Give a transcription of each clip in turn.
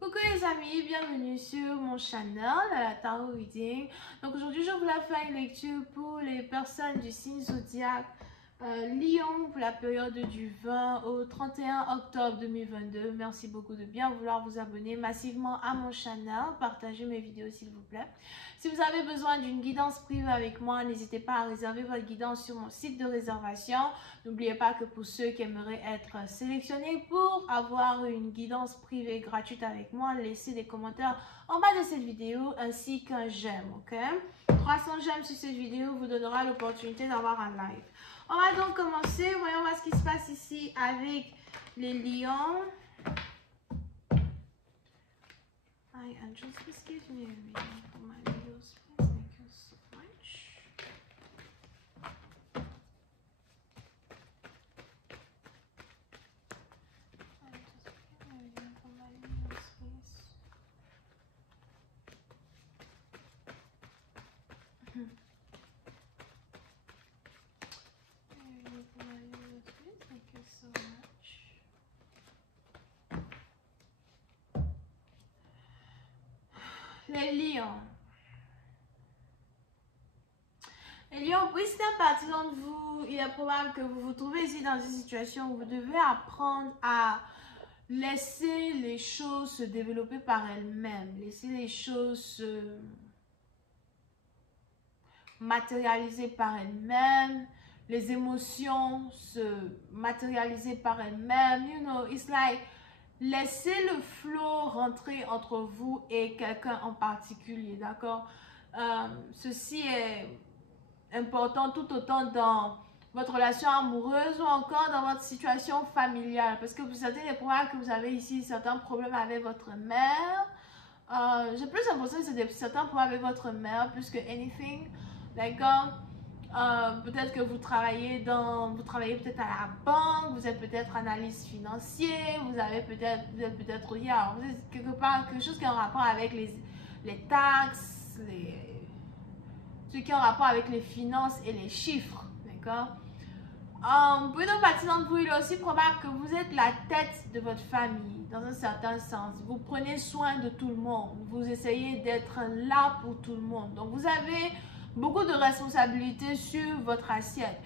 Coucou les amis, bienvenue sur mon channel la Tarot Reading. Donc aujourd'hui je voulais faire une lecture pour les personnes du signe zodiaque Lion pour la période du 20 au 31 octobre 2022. Merci beaucoup de bien vouloir vous abonner massivement à mon channel, partagez mes vidéos s'il vous plaît. Si vous avez besoin d'une guidance privée avec moi, n'hésitez pas à réserver votre guidance sur mon site de réservation. N'oubliez pas que pour ceux qui aimeraient être sélectionnés pour avoir une guidance privée gratuite avec moi, laissez des commentaires en bas de cette vidéo ainsi qu'un j'aime, ok? 300 j'aime sur cette vidéo vous donnera l'opportunité d'avoir un live. On va donc commencer. Voyons voir ce qui se passe ici avec les lions. Hi, angels, please give me a reading for my videos, please. Thank you so much. Les lions. Les lions, oui, c'est un parti d'entre vous. Il est probable que vous vous trouvez ici dans une situation où vous devez apprendre à laisser les choses se développer par elles-mêmes. Laisser les choses se matérialiser par elles-mêmes. Les émotions se matérialiser par elles-mêmes. You know, it's like laissez le flow rentrer entre vous et quelqu'un en particulier, d'accord? Ceci est important tout autant dans votre relation amoureuse ou encore dans votre situation familiale. Parce que vous savez, il est probable que vous avez ici certains problèmes avec votre mère. J'ai plus l'impression que c'est certains problèmes avec votre mère plus que anything, d'accord? Peut-être que vous travaillez peut-être à la banque, vous êtes peut-être analyste financier, vous êtes peut-être hier, vous êtes quelque part quelque chose qui est en rapport avec les taxes, ce qui est en rapport avec les finances et les chiffres, d'accord? Pour une partie d'entre vous, il est aussi probable que vous êtes la tête de votre famille, dans un certain sens. Vous prenez soin de tout le monde, vous essayez d'être là pour tout le monde. Donc vous avez beaucoup de responsabilités sur votre assiette.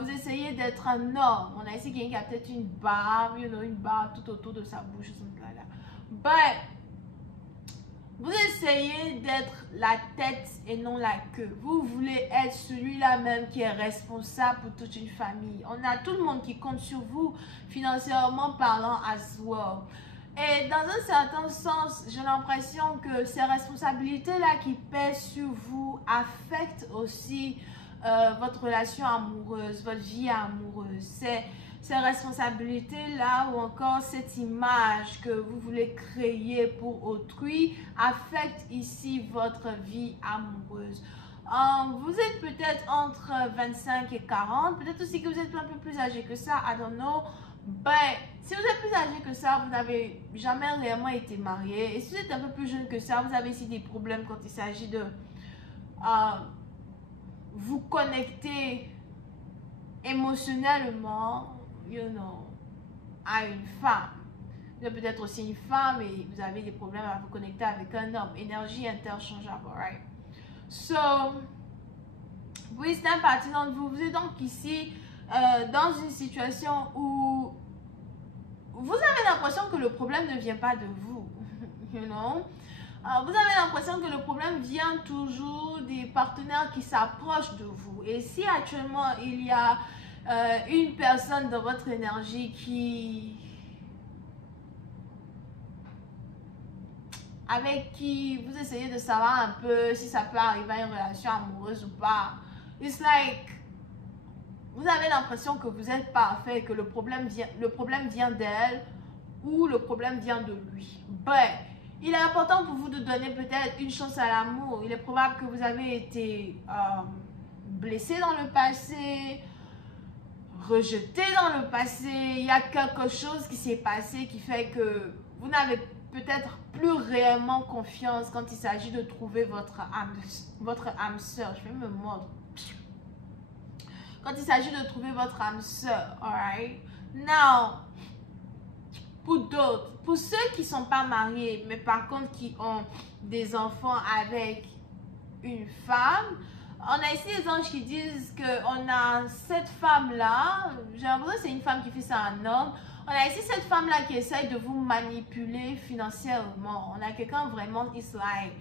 Vous essayez d'être un homme. On a ici quelqu'un qui a peut-être une barbe, une barbe tout autour de sa bouche, something like that. But vous essayez d'être la tête et non la queue. Vous voulez être celui-là même qui est responsable pour toute une famille. On a tout le monde qui compte sur vous financièrement parlant as well. Et dans un certain sens, j'ai l'impression que ces responsabilités-là qui pèsent sur vous affectent aussi votre relation amoureuse, votre vie amoureuse. Ces responsabilités-là ou encore cette image que vous voulez créer pour autrui affectent ici votre vie amoureuse. Vous êtes peut-être entre 25 et 40, peut-être aussi que vous êtes un peu plus âgé que ça, I don't know. Si vous êtes plus âgé que ça, vous n'avez jamais réellement été marié. Et si vous êtes un peu plus jeune que ça, vous avez ici des problèmes quand il s'agit de vous connecter émotionnellement, à une femme. Vous êtes peut-être aussi une femme et vous avez des problèmes à vous connecter avec un homme. Énergie interchangeable, right? So, oui, c'est un parti d'entre vous. Vous êtes donc ici dans une situation où vous avez l'impression que le problème ne vient pas de vous. Vous avez l'impression que le problème vient toujours des partenaires qui s'approchent de vous. Et si actuellement il y a une personne dans votre énergie avec qui vous essayez de savoir un peu si ça peut arriver à une relation amoureuse ou pas, it's like vous avez l'impression que vous êtes parfait, que le problème vient d'elle ou le problème vient de lui. Il est important pour vous de donner peut-être une chance à l'amour. Il est probable que vous avez été blessé dans le passé, rejeté dans le passé. Il y a quelque chose qui s'est passé qui fait que vous n'avez peut-être plus réellement confiance quand il s'agit de trouver votre âme sœur. Je vais me mordre. Quand il s'agit de trouver votre âme sœur, alright? Now, pour d'autres, pour ceux qui ne sont pas mariés, mais par contre qui ont des enfants avec une femme, on a ici des anges qui disent qu'on a cette femme-là, j'ai l'impression que c'est une femme qui fait ça à un homme, on a ici cette femme-là qui essaye de vous manipuler financièrement. On a quelqu'un vraiment, it's like,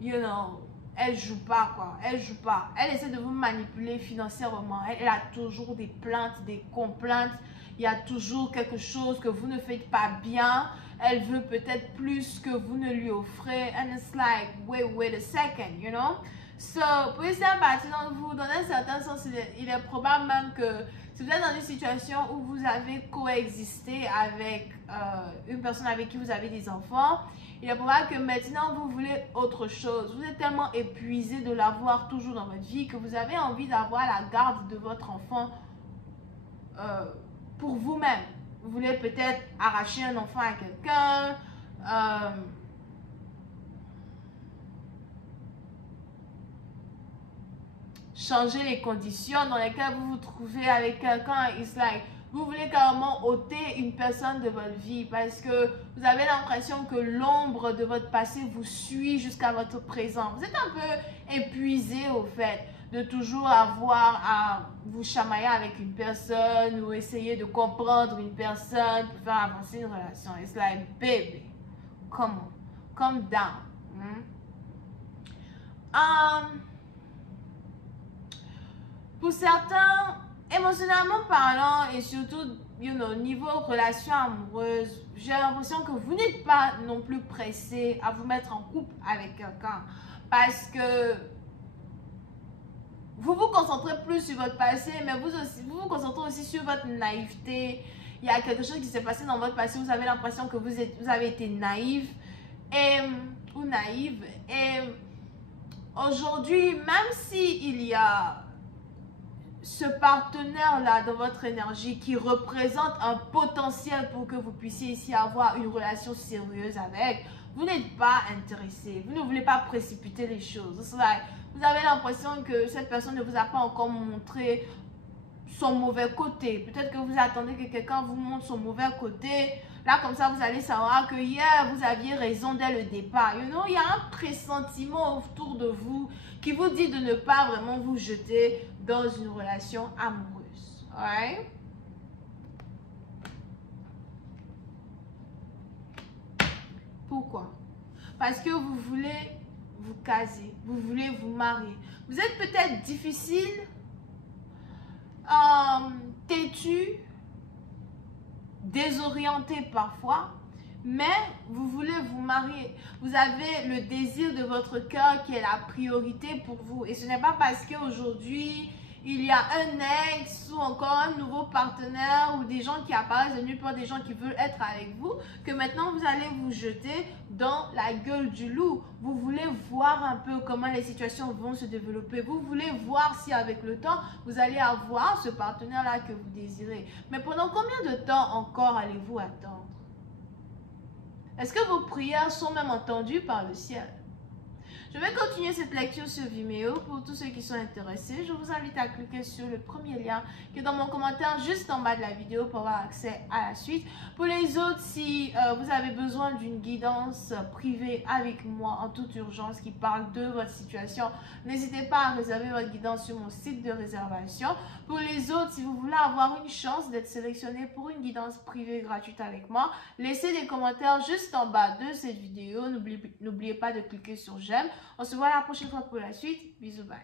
you know, elle joue pas quoi, elle joue pas. Elle essaie de vous manipuler financièrement. Elle a toujours des plaintes, des complaintes. Il y a toujours quelque chose que vous ne faites pas bien. Elle veut peut-être plus que vous ne lui offrez. And it's like, wait a second, you know. So, pour certaines parties d'entre vous, dans un certain sens, il est probable même que si vous êtes dans une situation où vous avez coexisté avec une personne avec qui vous avez des enfants, il est probable que maintenant vous voulez autre chose. Vous êtes tellement épuisé de l'avoir toujours dans votre vie que vous avez envie d'avoir la garde de votre enfant pour vous-même. Vous voulez peut-être arracher un enfant à quelqu'un, changer les conditions dans lesquelles vous vous trouvez avec quelqu'un. It's like, vous voulez carrément ôter une personne de votre vie parce que vous avez l'impression que l'ombre de votre passé vous suit jusqu'à votre présent. Vous êtes un peu épuisé au fait de toujours avoir à vous chamailler avec une personne ou essayer de comprendre une personne pour faire avancer une relation. It's like, baby, come on, calm down. Pour certains, émotionnellement parlant et surtout, niveau relation amoureuse, j'ai l'impression que vous n'êtes pas non plus pressé à vous mettre en couple avec quelqu'un parce que vous vous concentrez plus sur votre passé, mais vous vous concentrez aussi sur votre naïveté. Il y a quelque chose qui s'est passé dans votre passé, vous avez l'impression que vous avez été naïf ou naïve. Et aujourd'hui, même s'il y a ce partenaire-là dans votre énergie qui représente un potentiel pour que vous puissiez ici avoir une relation sérieuse avec, vous n'êtes pas intéressé, vous ne voulez pas précipiter les choses. Vous avez l'impression que cette personne ne vous a pas encore montré son mauvais côté. Peut-être que vous attendez que quelqu'un vous montre son mauvais côté. Là, comme ça, vous allez savoir que vous aviez raison dès le départ. Il y a un pressentiment autour de vous qui vous dit de ne pas vraiment vous jeter dans une relation amoureuse. Alright? Pourquoi? Parce que vous voulez vous caser, vous voulez vous marier. Vous êtes peut-être difficile, têtu, désorienté parfois, mais vous voulez vous marier. Vous avez le désir de votre cœur qui est la priorité pour vous. Et ce n'est pas parce qu'aujourd'hui, il y a un ex ou encore un nouveau partenaire ou des gens qui apparaissent de nulle part, des gens qui veulent être avec vous, que maintenant vous allez vous jeter dans la gueule du loup. Vous voulez voir un peu comment les situations vont se développer. Vous voulez voir si avec le temps, vous allez avoir ce partenaire-là que vous désirez. Mais pendant combien de temps encore allez-vous attendre? Est-ce que vos prières sont même entendues par le ciel? Je vais continuer cette lecture sur Vimeo. Pour tous ceux qui sont intéressés, je vous invite à cliquer sur le premier lien qui est dans mon commentaire juste en bas de la vidéo pour avoir accès à la suite. Pour les autres, si vous avez besoin d'une guidance privée avec moi en toute urgence qui parle de votre situation, n'hésitez pas à réserver votre guidance sur mon site de réservation. Pour les autres, si vous voulez avoir une chance d'être sélectionné pour une guidance privée gratuite avec moi, laissez des commentaires juste en bas de cette vidéo. N'oubliez pas de cliquer sur j'aime. On se voit la prochaine fois pour la suite. Bisous, bye.